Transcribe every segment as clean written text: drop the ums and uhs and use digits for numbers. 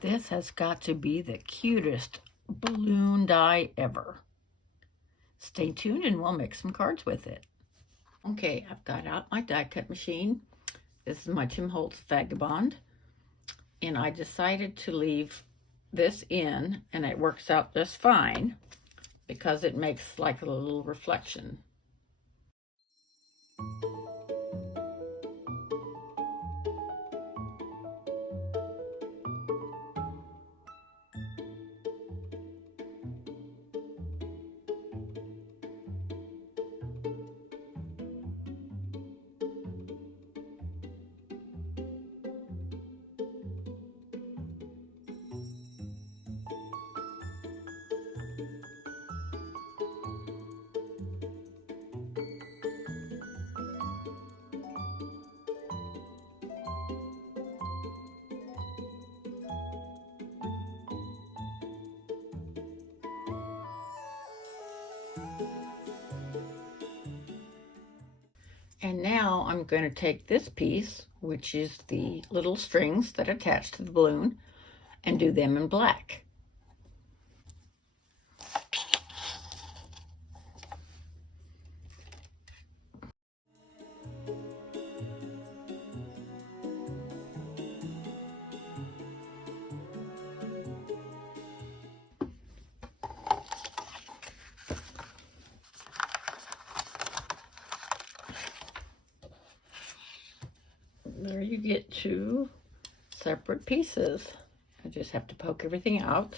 This has got to be the cutest balloon die ever. Stay tuned and we'll make some cards with it. Okay, I've got out my die cut machine. This is my Tim Holtz Vagabond. And I decided to leave this in, and it works out just fine because it makes like a little reflection. And now I'm going to take this piece, which is the little strings that attach to the balloon, and do them in black. There you get two separate pieces. I just have to poke everything out.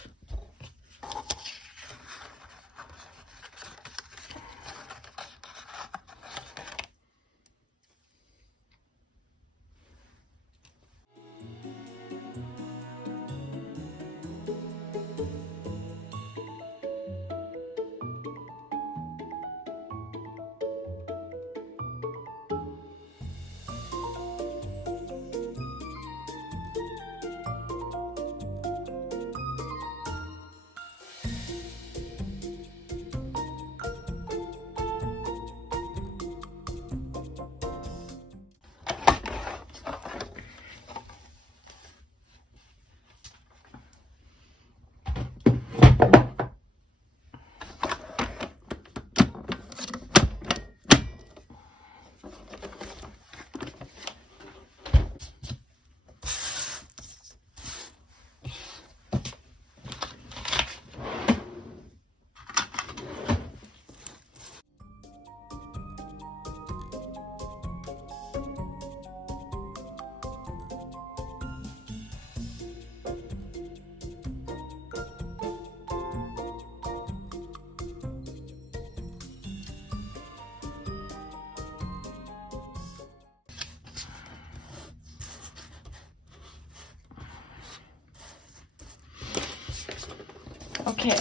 Okay,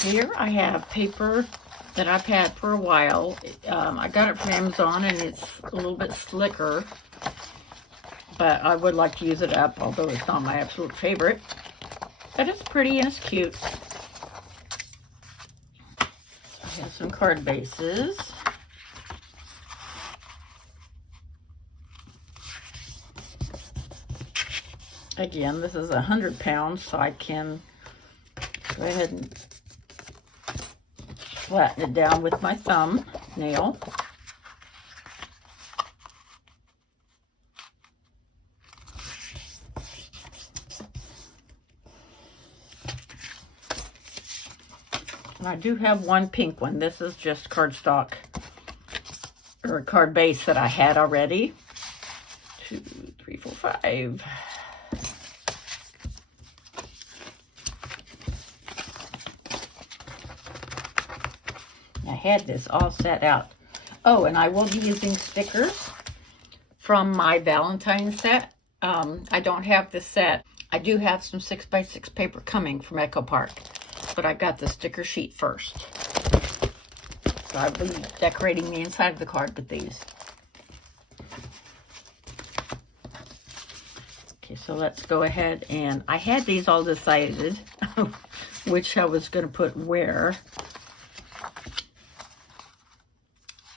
here I have paper that I've had for a while. I got it from Amazon and it's a little bit slicker, but I would like to use it up, although it's not my absolute favorite. But it's pretty and it's cute. I have some card bases. Again, this is 100 pounds, so I can go ahead and flatten it down with my thumb nail. And I do have one pink one. This is just cardstock or a card base that I had already. 2, 3, 4, 5. I had this all set out. Oh, and I will be using stickers from my Valentine set. I don't have this set. I do have some 6x6 paper coming from Echo Park, but I got the sticker sheet first. So I'll be decorating the inside of the card with these. Okay, so let's go ahead, and I had these all decided which I was going to put where.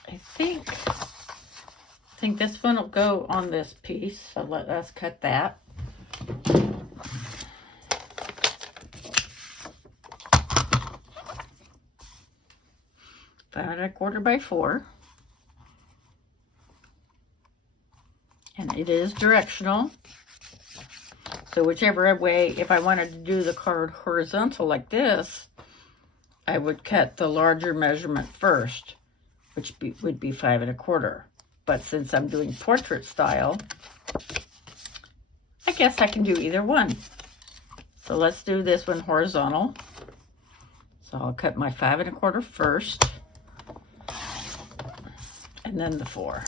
I think this one will go on this piece, so let us cut that. 1/4 by 4. And it is directional. So whichever way, if I wanted to do the card horizontal like this, I would cut the larger measurement first, which would be 5 1/4. But since I'm doing portrait style, I guess I can do either one. So let's do this one horizontal. So I'll cut my 5 1/4 first, and then the 4.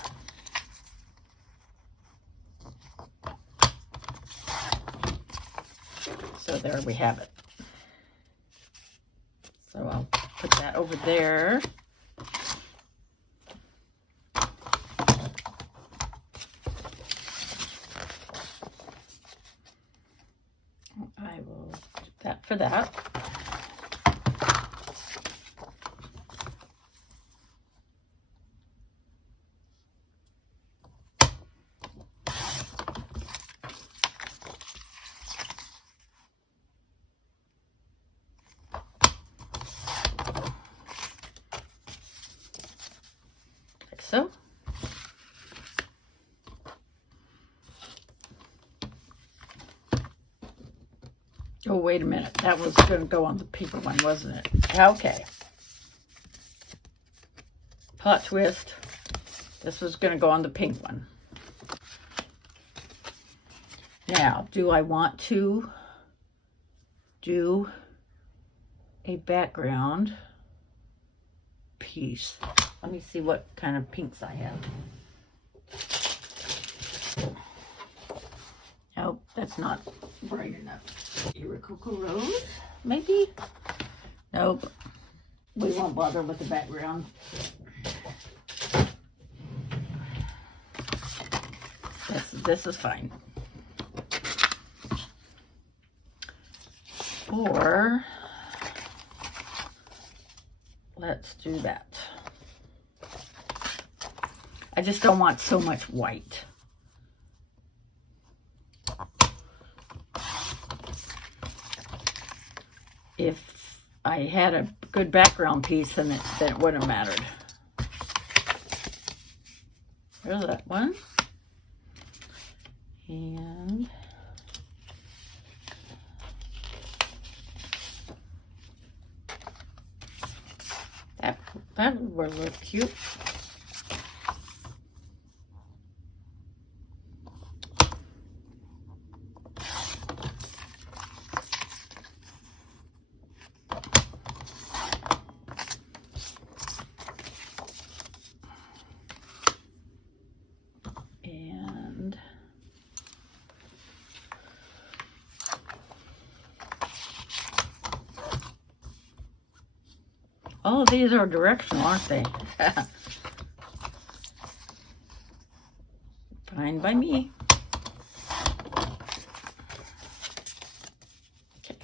So there we have it. So I'll put that over there. I will do that for that. Like so. Oh, wait a minute. That was going to go on the pink one, wasn't it? Okay. Plot twist. This was going to go on the pink one. Now, do I want to do a background piece? Let me see what kind of pinks I have. Nope, that's not bright enough. Iroquois rose, maybe? Nope. We won't bother with the background. This is fine. Or let's do that. I just don't want so much white. If I had a good background piece, then it wouldn't have mattered. There's that one. And that would look cute. And all of these are directional, aren't they? Fine by me. Okay.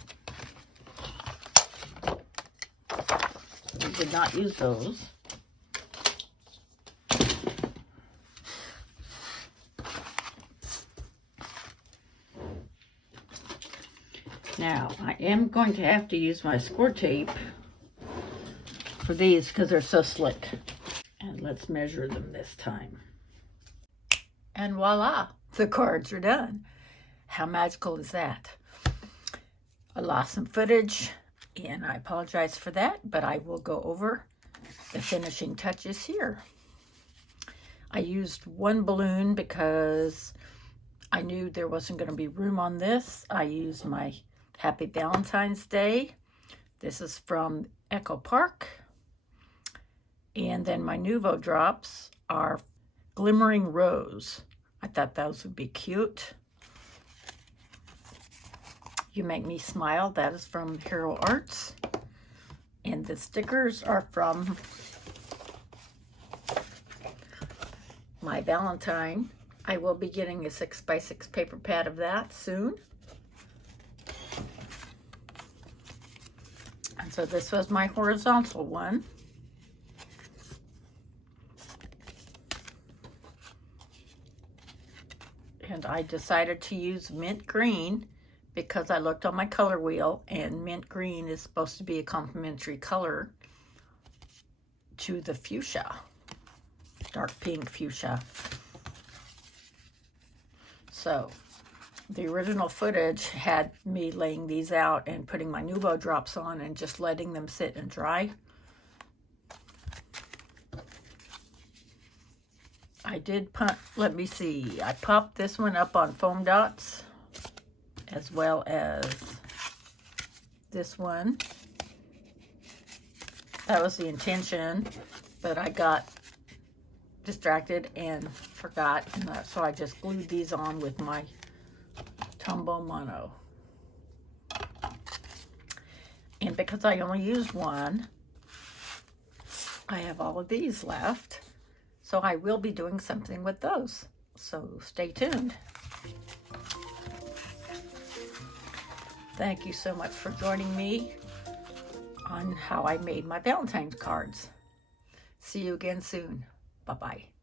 We did not use those. Now, I am going to have to use my score tape for these because they're so slick. And let's measure them this time. And voila, the cards are done. How magical is that? I lost some footage, and I apologize for that, but I will go over the finishing touches here. I used one balloon because I knew there wasn't going to be room on this. I used my Happy Valentine's Day. This is from Echo Park. And then my Nuvo drops are Glimmering Rose. I thought those would be cute. You Make Me Smile. That is from Hero Arts. And the stickers are from my Valentine. I will be getting a 6x6 paper pad of that soon. And so this was my horizontal one. And I decided to use mint green because I looked on my color wheel and mint green is supposed to be a complementary color to the fuchsia, dark pink fuchsia. So the original footage had me laying these out and putting my Nuvo drops on and just letting them sit and dry. I did let me see, I popped this one up on foam dots as well as this one. That was the intention, but I got distracted and forgot, and so I just glued these on with my Tombow Mono. And because I only used one, I have all of these left, so I will be doing something with those. So stay tuned. Thank you so much for joining me on how I made my Valentine's cards. See you again soon. Bye-bye.